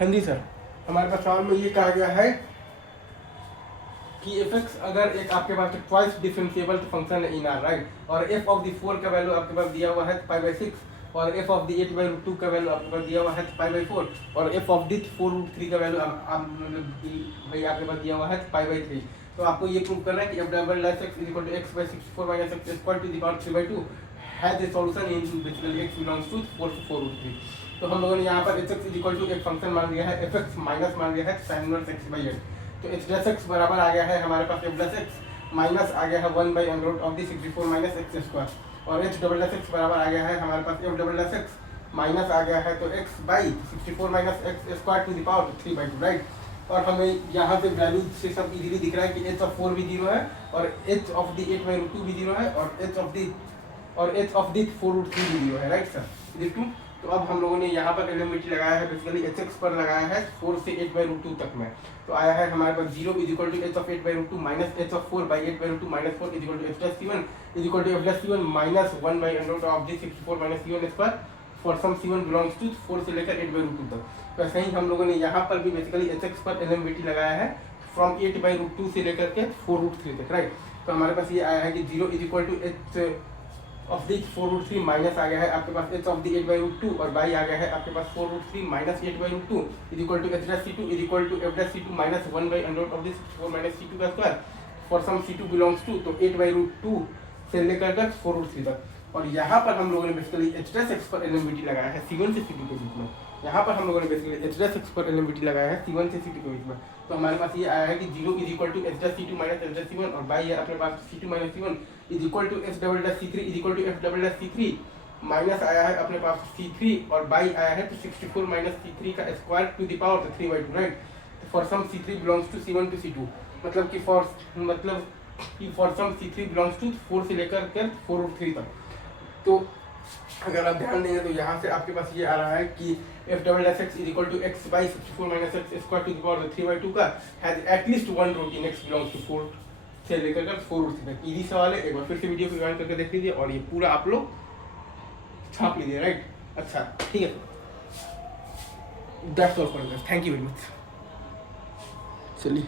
हाँ जी सर, हमारे पास सवाल में ये कहा गया है कि एफ एक्स अगर एक आपके पास ट्वाइस डिफरेंशिएबल फंक्शन है इन आर, राइट, और एफ ऑफ द 4 का वैल्यू आपके पास दिया हुआ है π/6 और एफ ऑफ द 8/√2 का वैल्यू आपके पास दिया हुआ है π/4 और एफ ऑफ द 4√3 का वैल्यू भाई आपके पास दिया हुआ है π/3। तो आपको ये प्रूव करना है कि f double dash x is equal to x by 64 minus x square to the power 3/2 has a solution in basically x belongs to 4 to 4√3। तो हम लोगों ने यहाँ पर h x is equal to एक फंक्शन मान लिया है एफ एक्स माइनस मान लिया है साइन इनवर्स x/8। तो एच डैश एक्स बराबर आ गया है हमारे पास एफ डैश एक्स माइनस आ गया है 1/√64 माइनस एक्स स्क्वायर और एच डबल डैश एक्स बराबर आ गया है हमारे पास F double dash x minus आ गया है तो x/64 minus x square to the power 3/2, right. और हमें यहाँ से वैल्यू से सब इजीली दिख रहा है कि एच ऑफ 4 भी 0 है और एच ऑफ द 8/√2 भी 0 है और एच ऑफ द 4√3 भी 0 है, राइट सर। देखो तो अब हम लोगों ने यहाँ पर एलिमिनेट लगाया है, बेसिकली एच एक्स पर लगाया है 4 से 8/√2 तक में। तो आया है हमारे पास 0 is equal to H of 8/√2 minus h of 4/8/√2 minus 4 is equal to h plus c1 is equal to f plus c1 minus 1/√64 minus c1 square for some c1 belongs to 4 से लेकर 8/√2 तक। तो ऐसे ही हम लोगों ने यहाँ पर भी बेसिकली एच एक्स पर एलिमिनेट लगाया है फ्रॉम 8/√2 से लेकर के 4√3 तक, राइट। तो हमारे पास ये आया है कि 0 is equal to H of the 4√3 minus आ गया है आपके पास एच ऑफ द 8/√2 और बाई आ गया है आपके पास 4√3 minus 8/√2 is equal to h dash c2 is equal to f dash c2 minus 1/√64 minus c2 का square for some c2 belongs to तो 8/√2 से लेकर तक 4√3 तक। और यहाँ पर हम लोगों ने बेसिकली एच डैश एक्स पर एलिमिनेट लगाया है c1 से c2 के बीच में। यहाँ पर हम लोगों ने बेसिकली एच डैश एक्स पर एलिमिनेट लगाया है c1 से c2 के बीच में। तो हमारे पास ये आया है कि 0 is equal to h dash c2 minus h dash c1 और बाई है अपने पास c2 minus c1 is equal to h double dash c3 is equal to f double dash c3 minus आया है अपने पास c3 और बाई आया है तो 64 माइनस c3 का square to the power 3/2, right. For some c3 belongs to c1 to c2 मतलब कि for some c3 belongs to 4 से लेकर के 4√3 तक। तो अगर आप ध्यान देंगे तो यहाँ से आपके पास ये आ रहा है कि f double dash x is equal to x/64 minus x square to the power 3/2 का has at least one root in x belongs to 4 से लेकर 4√3 तक। इजी सवाल है, एक बार फिर से वीडियो को रिवाइंड करके देख लीजिए और ये पूरा आप लोग छाप लीजिए, राइट। अच्छा ठीक है, that's all for this, thank you very much. चलिए।